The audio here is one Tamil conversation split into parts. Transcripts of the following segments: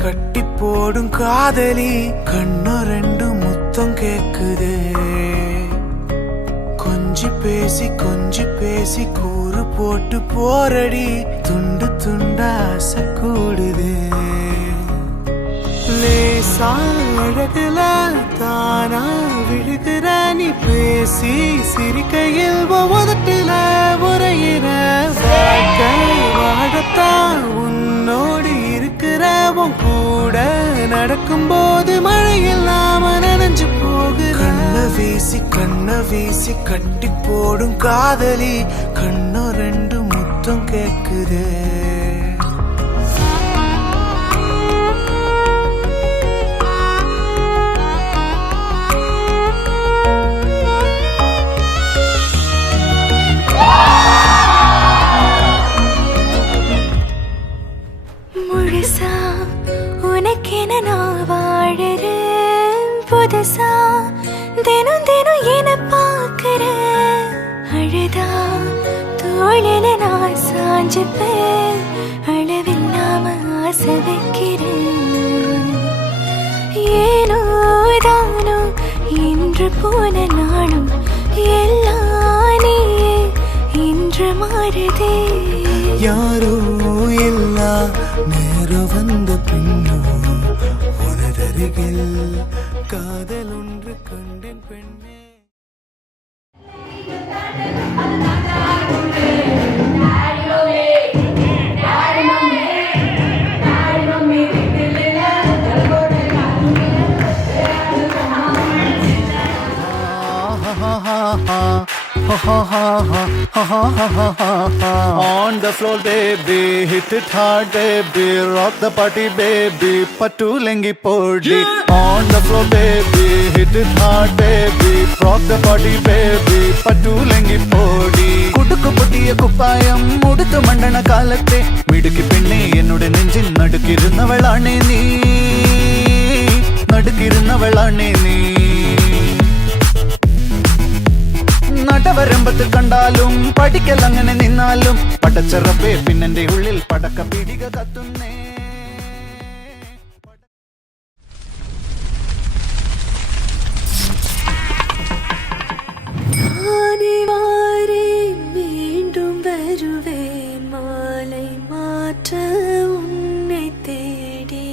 கட்டி போடும் காதலி கண்ணு ரெண்டு முத்தம் கேக்குது கொஞ்சி பேசி கூறு போட்டு போரடி துண்டு துண்டா ஆசை கூடுது லேசா அழகுல தானா விழுகிற நீ பேசி சிரிக்கையில் உதட்டுல உரையிற வாழத்தான் உன்னோடு இருக்கிற உன் கூட நடக்கும் போது மழை இல்லாம நனைஞ்சு போகுற கண்ண வீசி கட்டி போடும் காதலி கண்ணு ரெண்டு முத்தம் கேக்குது முழுசா உனக்கென நான் வாழறேன் புதுசா தினம் தினம் என பார்க்கிறேன் அழுதா தோளில நான் சாஞ்சுப்பேன் அளவில்லாம ஆசை வைக்கிறேன் ஏனோ தானோ இன்று போன நாளும் எல்லாம் நீயே இன்று மாறுதே யாரோ எல்லா நேரம் வந்த பின்னோ உனதருகில் காதல் ஒன்று கண்டேன் பெண்ணே On the floor baby, hit it hard baby, rock the party baby, pattu lengi podi. On the floor baby, hit it hard baby, rock the party baby, pattu lengi podi. Kudukku puttiya kuppayam muduthu mandana kalatte midukki penne ennude nenjil nadukirunnavalane nee നടവരമ്പത്ത് കണ്ടാലും പഠിക്കലങ്ങനെ നിന്നാലും പടച്ചറപ്പേ പിന്നെന്റെ ഉള്ളിൽ പടക്ക പിടിക കത്തുന്നേ വീണ്ടും വരുവേൻ മാலை മാറ്റ ഉന്നെ തേടി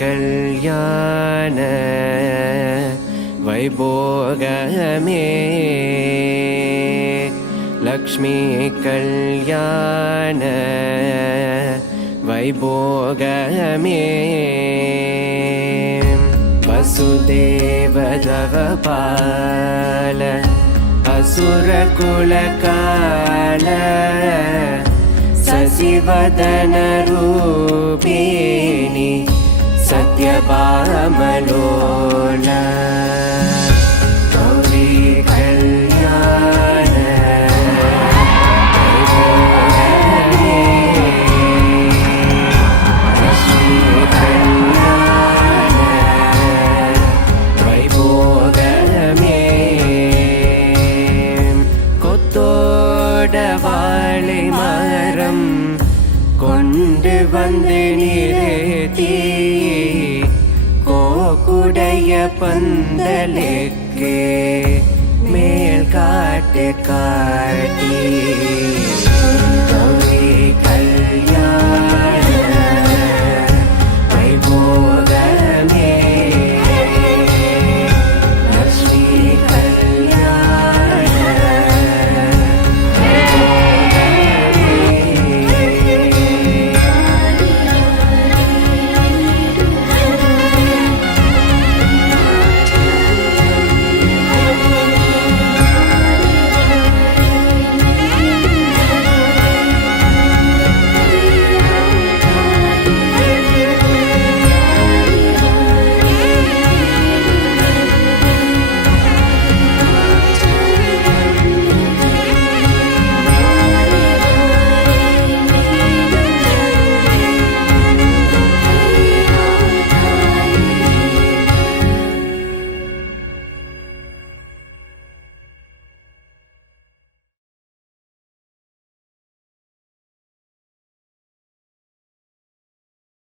கல்யாண வைபோகமே லக்ஷ்மி கல்யாண வை வைபோகமே வசுதேவதவபால அசுரகுலகால சசிவதன ரூபிணி சத்யபாமலோல கௌரி கல்யாண வைபோகமே லக்ஷ்மி கல்யாண வைபோகமே கொத்தோட வாழை மரம் கொண்டு வந்து நிறுத்தி கோக்குடைய பந்தலுக்கு மேல் காட்டு காட்டி